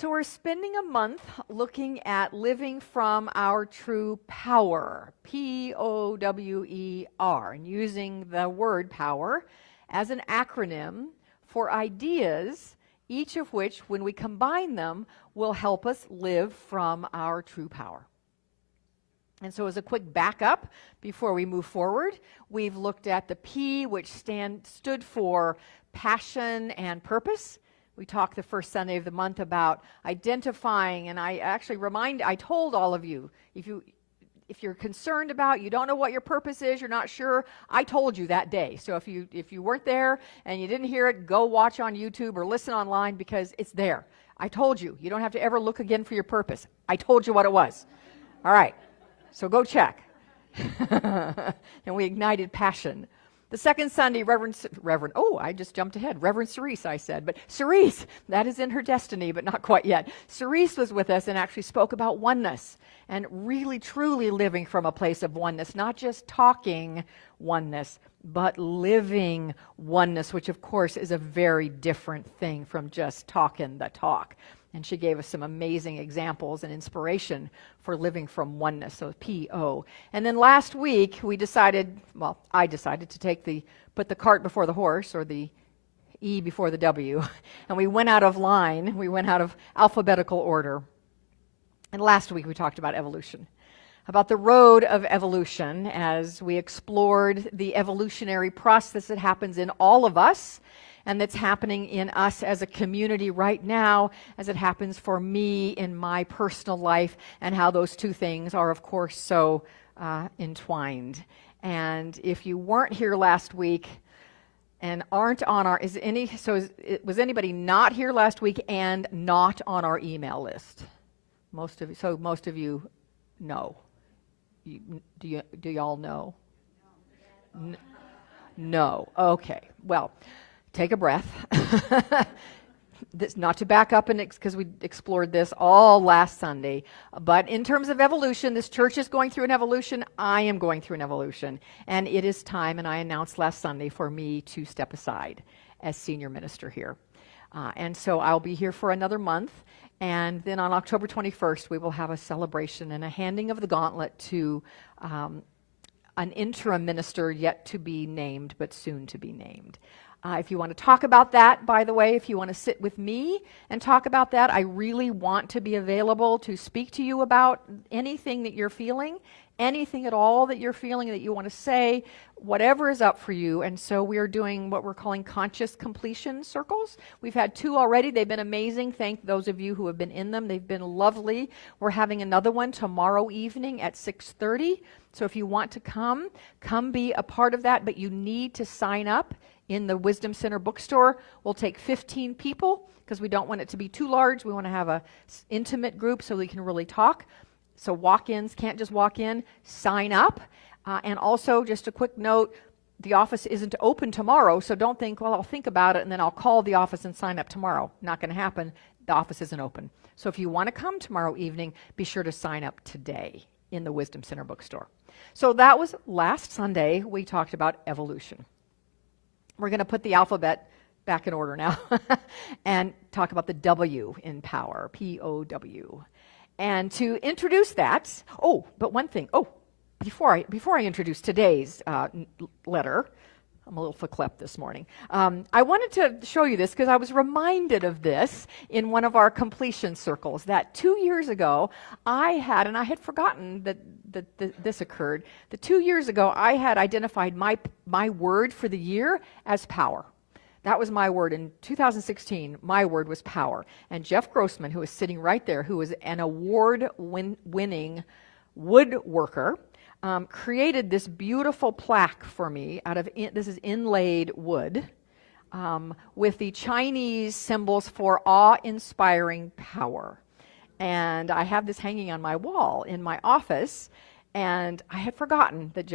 So we're spending a month looking at living from our true power, P-O-W-E-R, and using the word power as an acronym for ideas, each of which, when we combine them, will help us live from our true power. And so as a quick backup before we move forward, we've looked at the P, which stood for passion and purpose. We talked the first Sunday of the month about identifying, and I told all of you, if you're concerned about, you don't know what your purpose is, you're not sure, I told you that day. So if you weren't there and you didn't hear it, go watch on YouTube or listen online because it's there. I told you. You don't have to ever look again for your purpose. I told you what it was. All right. So go check. And we ignited passion. The second Sunday, Reverend, I just jumped ahead. Reverend Cerise, I said. But Cerise, that is in her destiny, but not quite yet. Cerise was with us and actually spoke about oneness and really, truly living from a place of oneness, not just talking oneness, but living oneness, which, of course, is a very different thing from just talking the talk. And she gave us some amazing examples and inspiration for living from oneness, so P-O. And then last week, I decided to put the cart before the horse, or the E before the W, and we went out of line. We went out of alphabetical order. And last week, we talked about evolution, about the road of evolution as we explored the evolutionary process that happens in all of us, and that's happening in us as a community right now, as it happens for me in my personal life, and how those two things are, of course, so entwined. And if you weren't here last week and aren't on our, was anybody not here last week and not on our email list? Most of you know. Do y'all know? No. Okay. Well, take a breath. This, not to back up, because we explored this all last Sunday, but in terms of evolution, this church is going through an evolution. I am going through an evolution, and it is time, and I announced last Sunday, for me to step aside as senior minister here. And so I'll be here for another month, and then on October 21st, we will have a celebration and a handing of the gauntlet to an interim minister yet to be named, but soon to be named. If you want to talk about that, by the way, if you want to sit with me and talk about that, I really want to be available to speak to you about anything that you're feeling, anything at all that you're feeling that you want to say, whatever is up for you. And so we are doing what we're calling conscious completion circles. We've had 2 already. They've been amazing. Thank those of you who have been in them. They've been lovely. We're having another one tomorrow evening at 6:30. So if you want to come be a part of that, but you need to sign up in the Wisdom Center bookstore. We'll take 15 people because we don't want it to be too large. We want to have a intimate group so we can really talk. So walk-ins can't just walk in, sign up. And also, just a quick note, the office isn't open tomorrow, so don't think, well, I'll think about it and then I'll call the office and sign up tomorrow. Not going to happen. The office isn't open. So if you want to come tomorrow evening, be sure to sign up today in the Wisdom Center bookstore. So that was last Sunday. We talked about evolution. We're going to put the alphabet back in order now and talk about the W in power, P-O-W. And to introduce that, but one thing, before I introduce today's letter, I'm a little faklept this morning. I wanted to show you this because I was reminded of this in one of our completion circles, that 2 years ago I had forgotten that this occurred. 2 years ago I had identified my word for the year as power. That was my word. In 2016, my word was power. And Jeff Grossman, who is sitting right there, who is an award-winning woodworker, created this beautiful plaque for me out of, this is inlaid wood, with the Chinese symbols for awe-inspiring power. And I have this hanging on my wall in my office, and I had forgotten that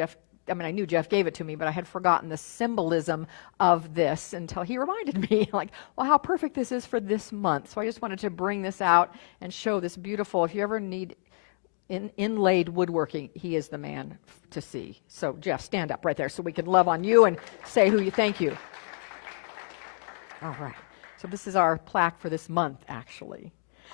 I knew Jeff gave it to me, but I had forgotten the symbolism of this until he reminded me, like, well, how perfect this is for this month. So I just wanted to bring this out and show this beautiful, if you ever need inlaid woodworking, he is the man to see. So Jeff, stand up right there so we can love on you and say thank you. All right. So this is our plaque for this month, actually.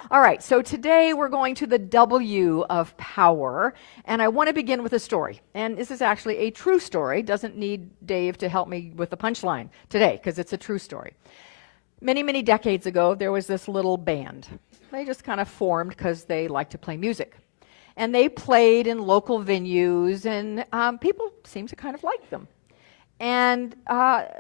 All right, so today we're going to the W of power, and I want to begin with a story. And this is actually a true story. Doesn't need Dave to help me with the punchline today, because it's a true story. Many, many decades ago, there was this little band. They just kind of formed because they liked to play music. And they played in local venues, and people seemed to kind of like them. And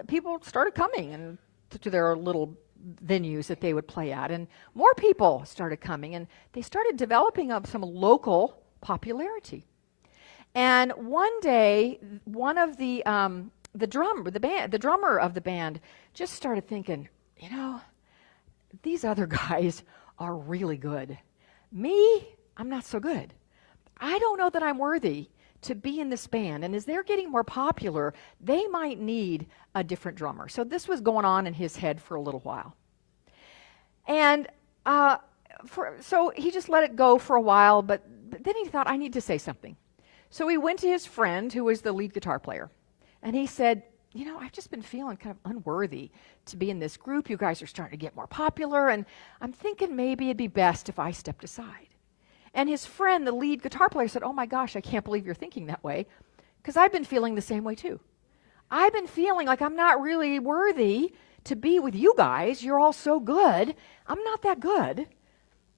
people started coming and to their little venues that they would play at, and more people started coming, and they started developing up some local popularity. And one day, one of the drummer of the band just started thinking, you know, these other guys are really good. Me, I'm not so good. I don't know that I'm worthy to be in this band, and as they're getting more popular, they might need a different drummer. So this was going on in his head for a little while. And so he just let it go for a while, but then he thought, I need to say something. So he went to his friend, who was the lead guitar player, and he said, you know, I've just been feeling kind of unworthy to be in this group. You guys are starting to get more popular, and I'm thinking maybe it'd be best if I stepped aside. And his friend, the lead guitar player, said, oh my gosh, I can't believe you're thinking that way, because I've been feeling the same way too. I've been feeling like I'm not really worthy to be with you guys. You're all so good. I'm not that good.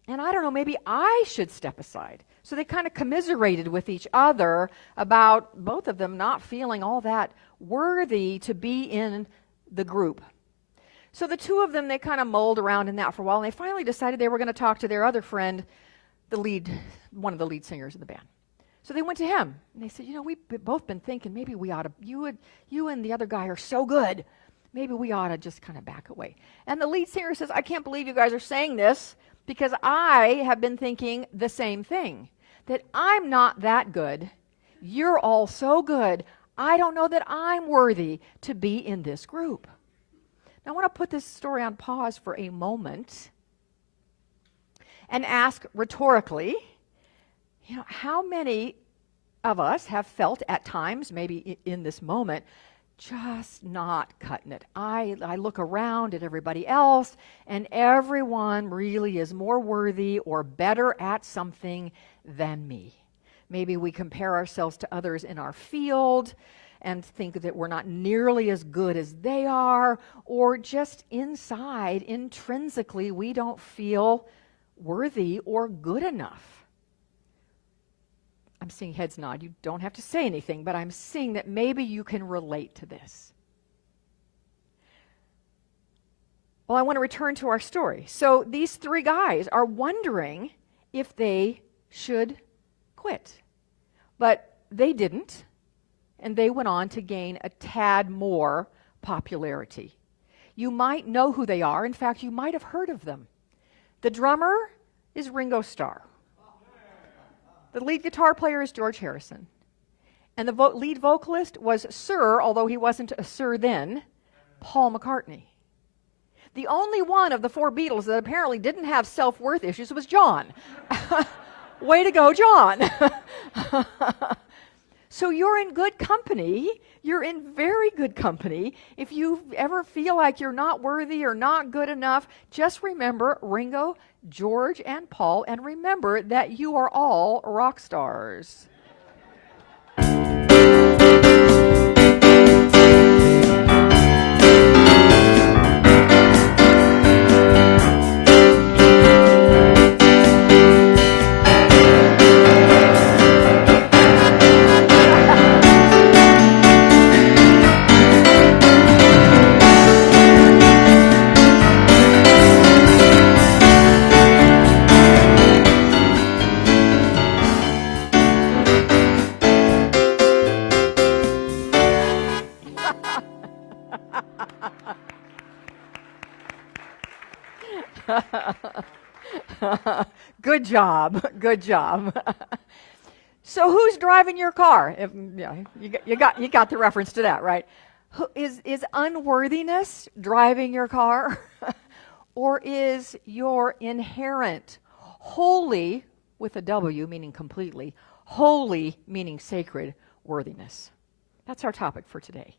And I don't know, maybe I should step aside. So they kind of commiserated with each other about both of them not feeling all that worthy to be in the group. So the two of them, they kind of mulled around in that for a while, and they finally decided they were going to talk to their other friend, one of the lead singers in the band. So they went to him, and they said, you know, we've both been thinking maybe we ought to, you and the other guy are so good, maybe we ought to just kind of back away. And the lead singer says, I can't believe you guys are saying this, because I have been thinking the same thing, that I'm not that good. You're all so good. I don't know that I'm worthy to be in this group. Now I want to put this story on pause for a moment and ask rhetorically, you know, how many of us have felt at times, maybe in this moment, just not cutting it? I look around at everybody else, and everyone really is more worthy or better at something than me. Maybe we compare ourselves to others in our field and think that we're not nearly as good as they are, or just inside, intrinsically, we don't feel worthy or good enough. I'm seeing heads nod. You don't have to say anything, but I'm seeing that maybe you can relate to this. Well, I want to return to our story. So these three guys are wondering if they should quit. But they didn't, and they went on to gain a tad more popularity. You might know who they are. In fact, you might have heard of them. The drummer is Ringo Starr. The lead guitar player is George Harrison. And the lead vocalist was Sir, although he wasn't a Sir then, Paul McCartney. The only one of the four Beatles that apparently didn't have self-worth issues was John. Way to go, John. So you're in good company. You're in very good company. If you ever feel like you're not worthy or not good enough, just remember Ringo, George, and Paul, and remember that you are all rock stars. Good job. Good job. So who's driving your car? You got the reference to that, right? Is unworthiness driving your car? Or is your inherent, holy, with a W, meaning completely, holy, meaning sacred, worthiness? That's our topic for today.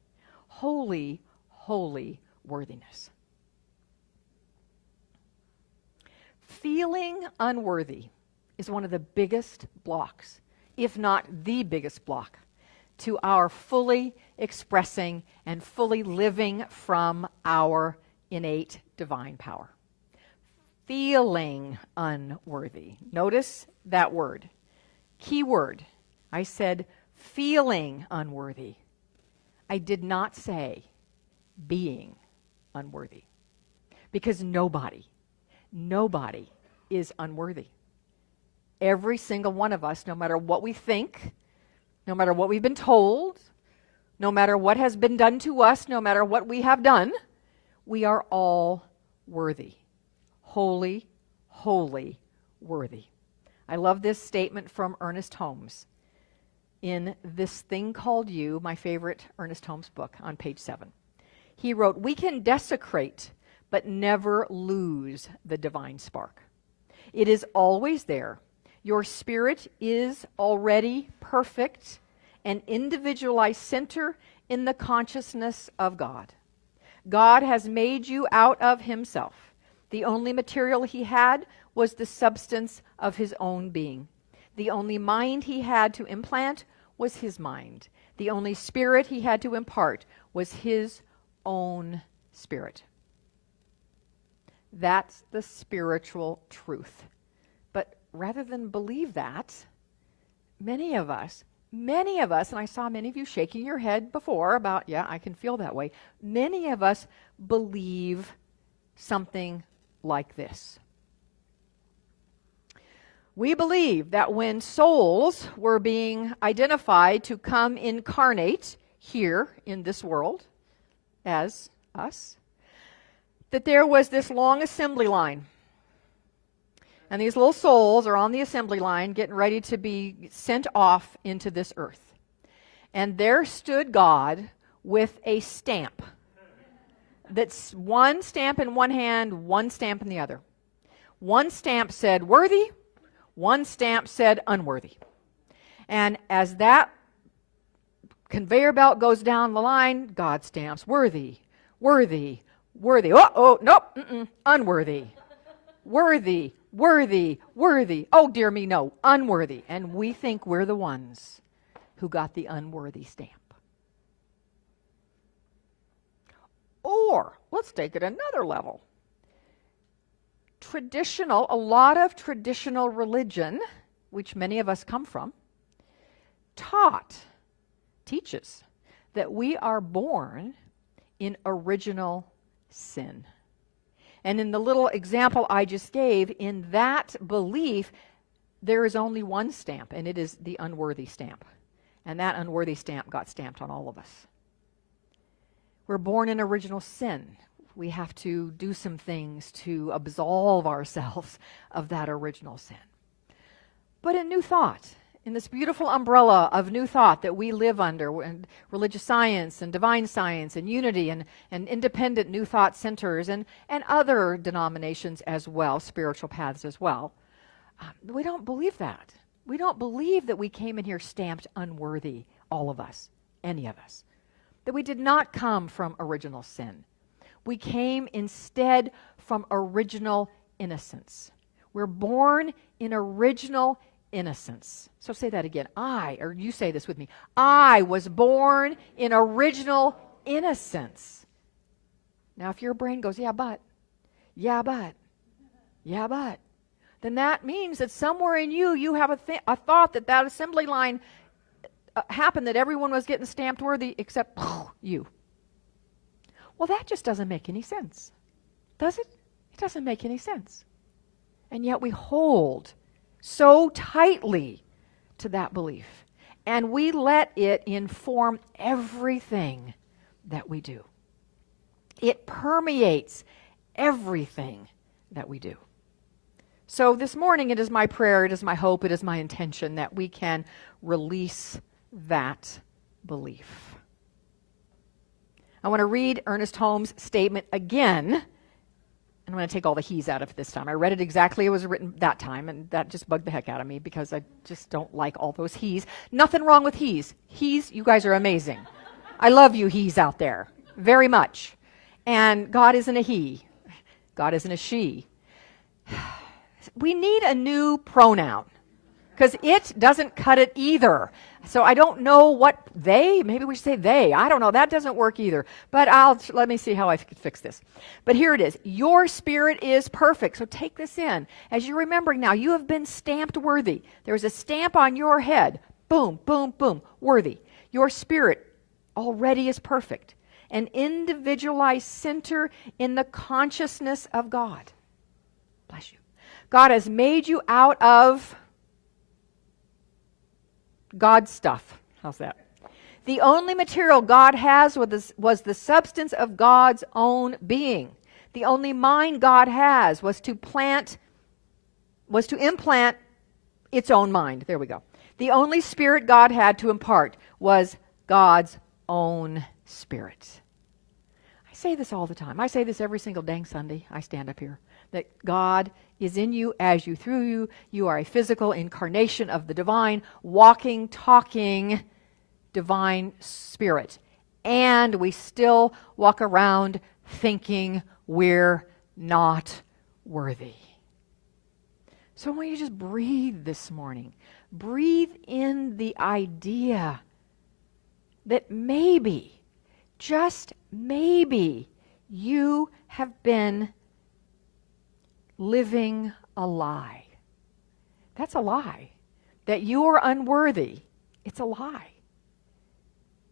Holy, holy worthiness. Feeling unworthy is one of the biggest blocks, if not the biggest block, to our fully expressing and fully living from our innate divine power. Feeling unworthy. Notice that word. Key word. I said feeling unworthy. I did not say being unworthy. Because nobody is unworthy. Every single one of us, no matter what we think, no matter what we've been told, no matter what has been done to us, no matter what we have done, we are all worthy. Holy, holy, worthy. I love this statement from Ernest Holmes in This Thing Called You, my favorite Ernest Holmes book, on page 7. He wrote, "We can desecrate, but never lose the divine spark. It is always there. Your spirit is already perfect, an individualized center in the consciousness of God. God has made you out of himself. The only material he had was the substance of his own being. The only mind he had to implant was his mind. The only spirit he had to impart was his own spirit." That's the spiritual truth. But rather than believe that, many of us, and I saw many of you shaking your head before about, yeah, I can feel that way. Many of us believe something like this. We believe that when souls were being identified to come incarnate here in this world as us, that there was this long assembly line. And these little souls are on the assembly line getting ready to be sent off into this earth. And there stood God with a stamp. That's one stamp in one hand, one stamp in the other. One stamp said worthy, one stamp said unworthy. And as that conveyor belt goes down the line, God stamps worthy, worthy, worthy. Oh, nope, unworthy. Worthy, worthy, worthy. Oh, dear me, no, unworthy. And we think we're the ones who got the unworthy stamp. Or, let's take it another level. A lot of traditional religion, which many of us come from, teaches that we are born in original sin. And in the little example I just gave, in that belief, there is only one stamp, and it is the unworthy stamp. And that unworthy stamp got stamped on all of us. We're born in original sin. We have to do some things to absolve ourselves of that original sin. But in New Thought, in this beautiful umbrella of New Thought that we live under, and religious science and divine science and unity and independent New Thought centers and other denominations as well, spiritual paths as well, we don't believe that. We don't believe that we came in here stamped unworthy, all of us, any of us. That we did not come from original sin. We came instead from original innocence. We're born in original innocence. So say that again. Or you say this with me. I was born in original innocence. Now, if your brain goes, yeah, but, then that means that somewhere in you have a thought that assembly line happened, that everyone was getting stamped worthy except you. Well, that just doesn't make any sense, does it? It doesn't make any sense. And yet we hold so tightly to that belief, and we let it inform everything that we do. It permeates everything that we do. So this morning, it is my prayer, it is my hope, it is my intention that we can release that belief. I want to read Ernest Holmes' statement again. And I'm going to take all the he's out of it this time. I read it exactly as it was written that time, and that just bugged the heck out of me because I just don't like all those he's. Nothing wrong with he's. He's, you guys are amazing. I love you he's out there very much. And God isn't a he. God isn't a she. We need a new pronoun because it doesn't cut it either. So I don't know what maybe we should say they. I don't know. That doesn't work either. But let me see how I can fix this. But here it is. Your spirit is perfect. So take this in. As you're remembering now, you have been stamped worthy. There's a stamp on your head. Boom, boom, boom. Worthy. Your spirit already is perfect. An individualized center in the consciousness of God. Bless you. God has made you out of God's stuff. How's that? The only material God has was the substance of God's own being. The only mind God has was to implant its own mind. There we go. The only spirit God had to impart was God's own spirit. I say this all the time. I say this every single dang Sunday. I stand up here. That God is in you, as you, through you. You are a physical incarnation of the divine, walking, talking, divine spirit. And we still walk around thinking we're not worthy. So I want you to just breathe this morning. Breathe in the idea that maybe, just maybe, you have been living a lie. That's a lie. That you are unworthy. It's a lie.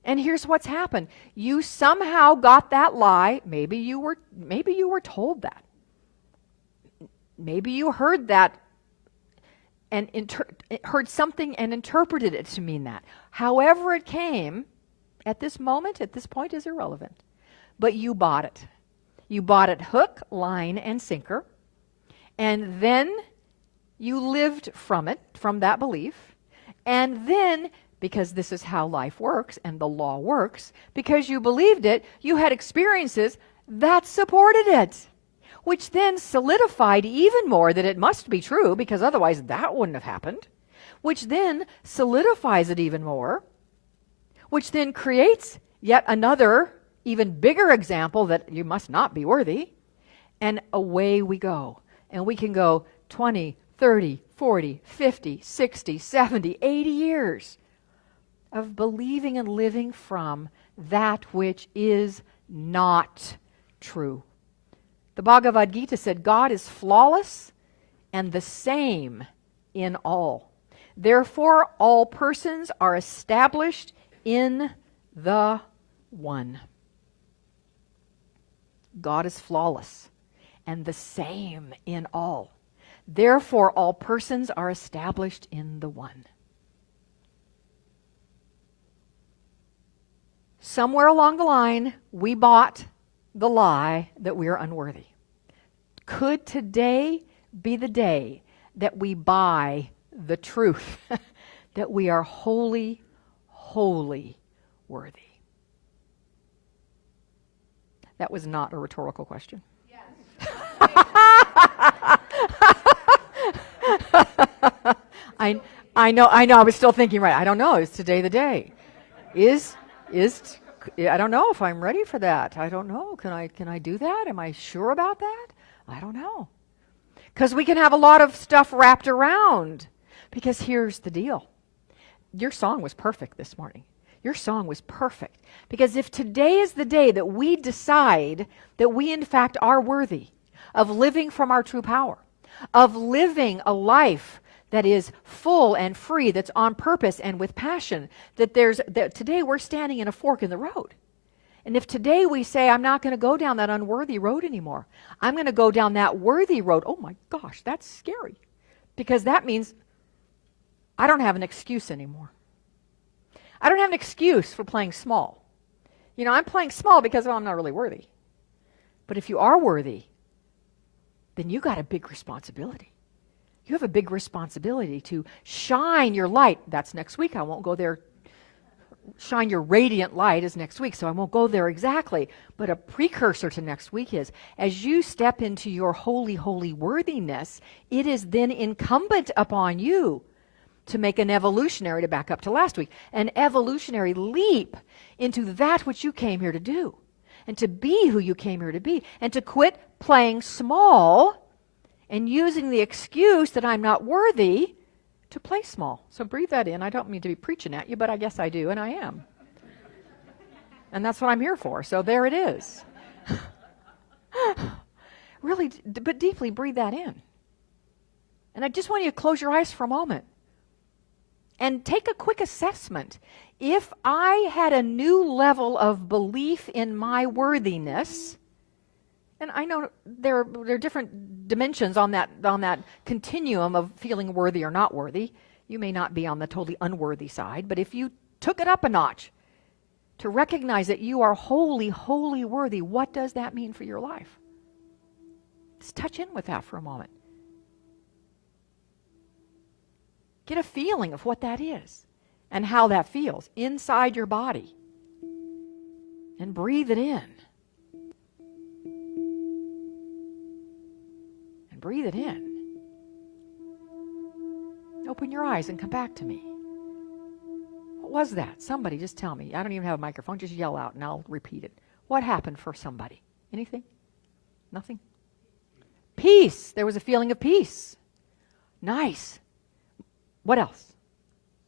And here's what's happened. You somehow got that lie. Maybe you were told that. Maybe you heard that and heard something and interpreted it to mean that. However it came, at this moment, at this point, is irrelevant. But you bought it. You bought it hook, line, and sinker. And then you lived from that belief. And then, because this is how life works and the law works, because you believed it, you had experiences that supported it, which then solidified even more that it must be true, because otherwise that wouldn't have happened, which then solidifies it even more, which then creates yet another, even bigger example that you must not be worthy, and away we go. And we can go 20, 30, 40, 50, 60, 70, 80 years of believing and living from that which is not true. The Bhagavad Gita said, God is flawless and the same in all. Therefore, all persons are established in the one. God is flawless and the same in all. Therefore, all persons are established in the one. Somewhere along the line, we bought the lie that we are unworthy. Could today be the day that we buy the truth that we are wholly, wholly worthy? That was not a rhetorical question. I know. I was still thinking, right? I don't know. Is today the day? I don't know if I'm ready for that. I don't know. Can I do that? Am I sure about that? I don't know. Because we can have a lot of stuff wrapped around. Because here's the deal. Your song was perfect this morning. Your song was perfect. Because if today is the day that we decide that we in fact are worthy of living from our true power, of living a life that is full and free, that's on purpose and with passion, that today we're standing in a fork in the road. And if today we say, I'm not going to go down that unworthy road anymore, I'm going to go down that worthy road, oh my gosh, that's scary. Because that means I don't have an excuse anymore. I don't have an excuse for playing small. You know, I'm playing small because I'm not really worthy. But if you are worthy, then you got a big responsibility. You have a big responsibility to shine your light. That's next week. I won't go there. Shine your radiant light is next week, so I won't go there exactly. But a precursor to next week is, as you step into your holy, holy worthiness, it is then incumbent upon you to make an evolutionary, to back up to last week, an evolutionary leap into that which you came here to do, and to be who you came here to be, and to quit playing small and using the excuse that I'm not worthy to play small. So breathe that in. I don't mean to be preaching at you, but I guess I do, and I am. And that's what I'm here for. So there it is. Really, but deeply breathe that in. And I just want you to close your eyes for a moment and take a quick assessment. If I had a new level of belief in my worthiness, and I know there are different dimensions on that continuum of feeling worthy or not worthy. You may not be on the totally unworthy side, but if you took it up a notch to recognize that you are wholly, wholly worthy, what does that mean for your life? Just touch in with that for a moment. Get a feeling of what that is and how that feels inside your body. And breathe it in. And breathe it in. Open your eyes and come back to me. What was that? Somebody just tell me. I don't even have a microphone. Just yell out and I'll repeat it. What happened for somebody? Anything? Nothing? Peace. There was a feeling of peace. Nice. What else?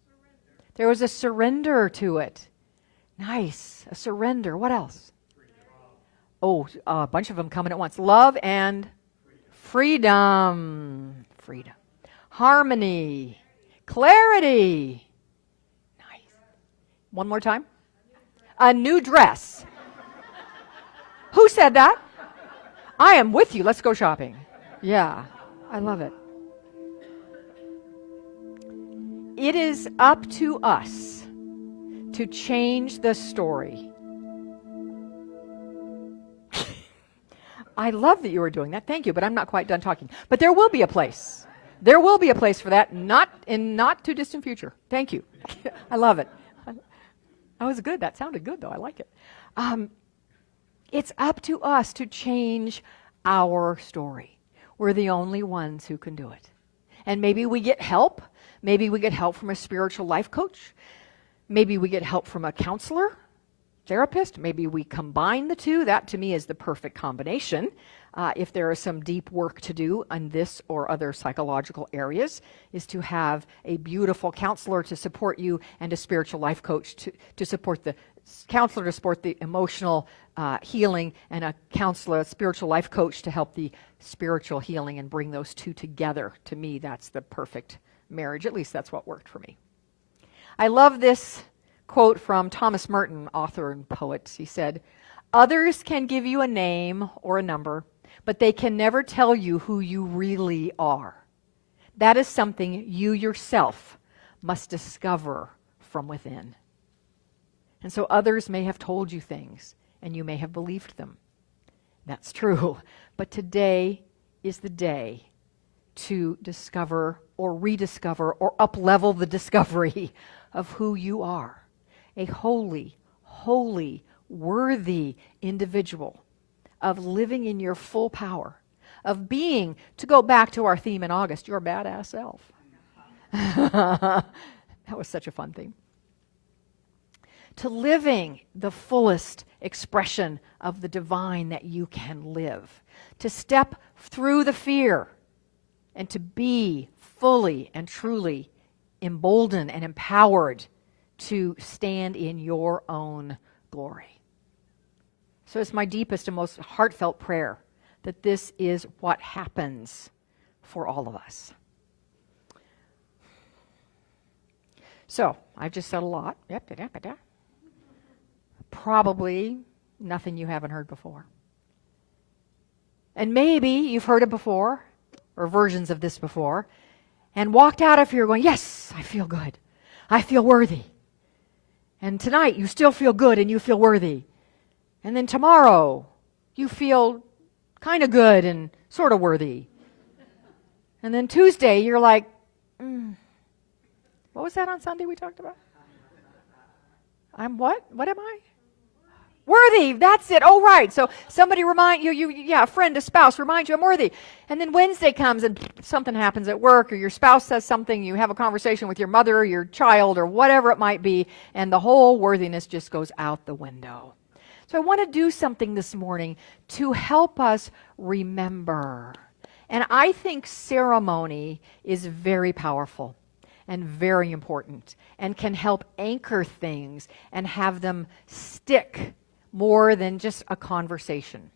Surrender. There was a surrender to it. Nice. A surrender. What else? Oh, a bunch of them coming at once. Love and freedom. Freedom. Harmony. Clarity. Nice. One more time. A new dress. Who said that? I am with you. Let's go shopping. Yeah, I love it. It is up to us to change the story. I love that you were doing that. Thank you, but I'm not quite done talking. But there will be a place. There will be a place for that, not too distant future. Thank you. I love it. That was good. That sounded good, though. I like it. It's up to us to change our story. We're the only ones who can do it. And maybe we get help. Maybe we get help from a spiritual life coach. Maybe we get help from a counselor, therapist. Maybe we combine the two. That, to me, is the perfect combination. If there is some deep work to do on this or other psychological areas, is to have a beautiful counselor to support you and a spiritual life coach to support the counselor, to support the emotional healing, and a counselor, a spiritual life coach to help the spiritual healing and bring those two together. To me, that's the perfect marriage. At least that's what worked for me. I love this quote from Thomas Merton, author and poet. He said, "Others can give you a name or a number, but they can never tell you who you really are. That is something you yourself must discover from within." And so others may have told you things, and you may have believed them. That's true. But today is the day to discover or rediscover or up-level the discovery of who you are. A holy, holy, worthy individual, of living in your full power, of being, to go back to our theme in August, your badass self. That was such a fun theme. To living the fullest expression of the divine that you can live. To step through the fear and to be fully and truly emboldened and empowered to stand in your own glory. So it's my deepest and most heartfelt prayer that this is what happens for all of us. So, I've just said a lot. Probably nothing you haven't heard before. And maybe you've heard it before, or versions of this before, and walked out of here going, yes, I feel good. I feel worthy. And tonight you still feel good and you feel worthy. And then tomorrow you feel kind of good and sort of worthy. And then Tuesday you're like, what was that on Sunday we talked about? I'm what? What am I? Worthy, that's it. Oh, right. So somebody remind you, a friend, a spouse, remind you I'm worthy. And then Wednesday comes and something happens at work, or your spouse says something, you have a conversation with your mother or your child or whatever it might be, and the whole worthiness just goes out the window. So I want to do something this morning to help us remember And I think ceremony is very powerful and very important and can help anchor things and have them stick more than just a conversation.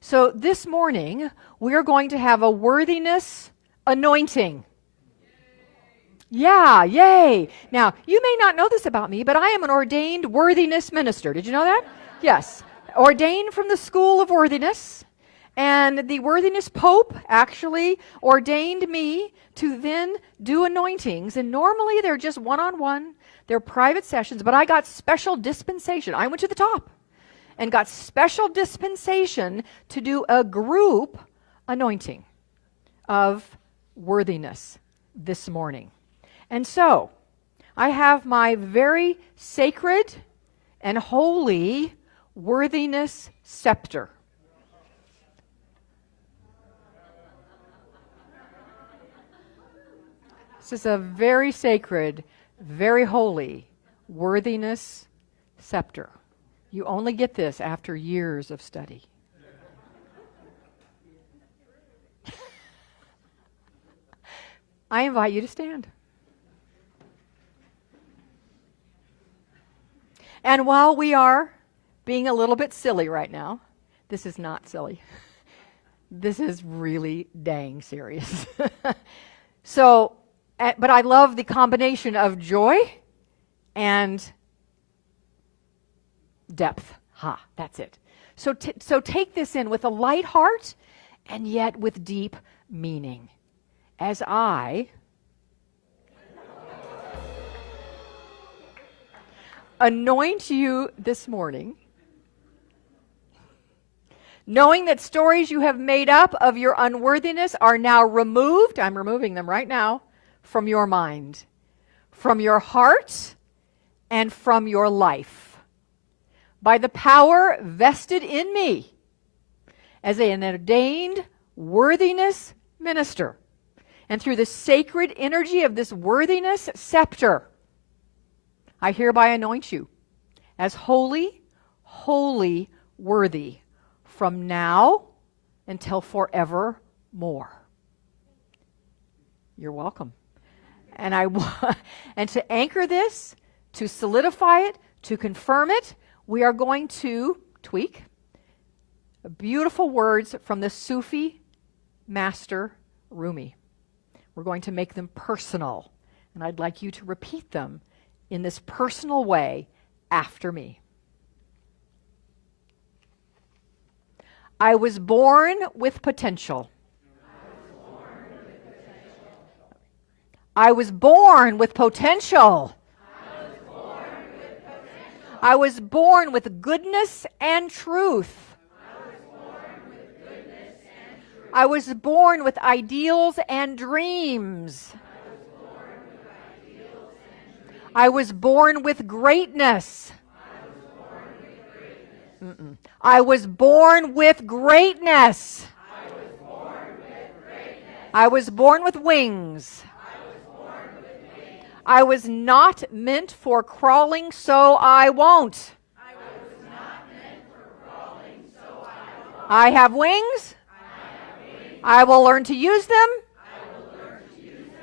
So this morning, we're going to have a worthiness anointing. Yeah, yay. Now, you may not know this about me, but I am an ordained worthiness minister. Did you know that? Yes. Ordained from the School of Worthiness. And the Worthiness Pope actually ordained me to then do anointings. And normally they're just one-on-one. They're private sessions, but I got special dispensation. I went to the top and got special dispensation to do a group anointing of worthiness this morning. And so, I have my very sacred and holy worthiness scepter. This is a very sacred, very holy worthiness scepter. You only get this after years of study. I invite you to stand. And while we are being a little bit silly right now, this is not silly. This is really dang serious. So, but I love the combination of joy and depth. That's it. So take this in with a light heart and yet with deep meaning. As I anoint you this morning, knowing that stories you have made up of your unworthiness are now removed, I'm removing them right now, from your mind, from your heart, and from your life, by the power vested in me as an ordained worthiness minister, and through the sacred energy of this worthiness scepter, I hereby anoint you as holy, holy, worthy from now until forevermore. You're welcome. And and to anchor this, to solidify it, to confirm it, we are going to tweak beautiful words from the Sufi master Rumi. We're going to make them personal, and I'd like you to repeat them in this personal way after me. I was born with potential. I was born with potential. I was born with goodness and truth. I was born with ideals and dreams. I was born with greatness. I was born with greatness. I was born with wings. I was not meant for crawling, so I won't. I have wings. I will learn to use them.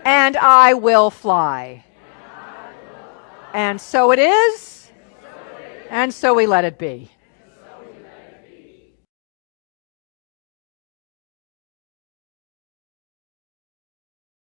And I will fly. And so it is. And so we let it be.